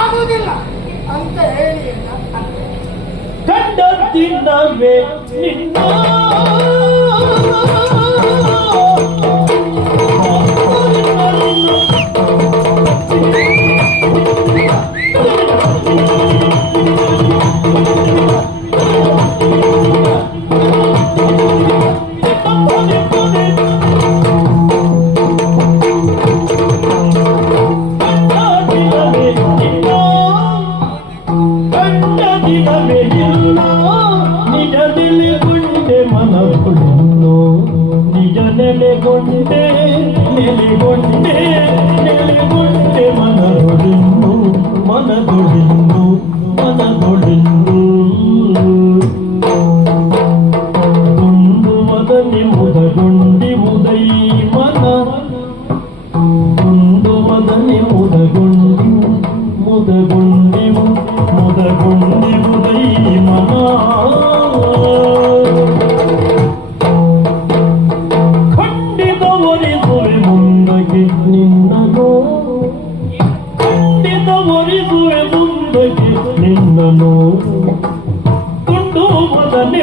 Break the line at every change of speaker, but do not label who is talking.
ಆಗುದಿಲ್ಲ ಅಂತ ಹೇಳಿ
ಕಂಡ ದಿನವೇ ನಿನ್ನ నిజనెలెగుంటే మనకుడున్నో నిజ నెలెగుంటే నెలెగుంటే నెలెగుంటే మన దొడున్ను మన దొడున్ను మన దొడున్ను దుండు మదని ముదగుండి ముదై మన దుండు మదని ముదగుండి ముదగుండి ನಿನ್ನನು ಕೊಂಡು ಬದನೆ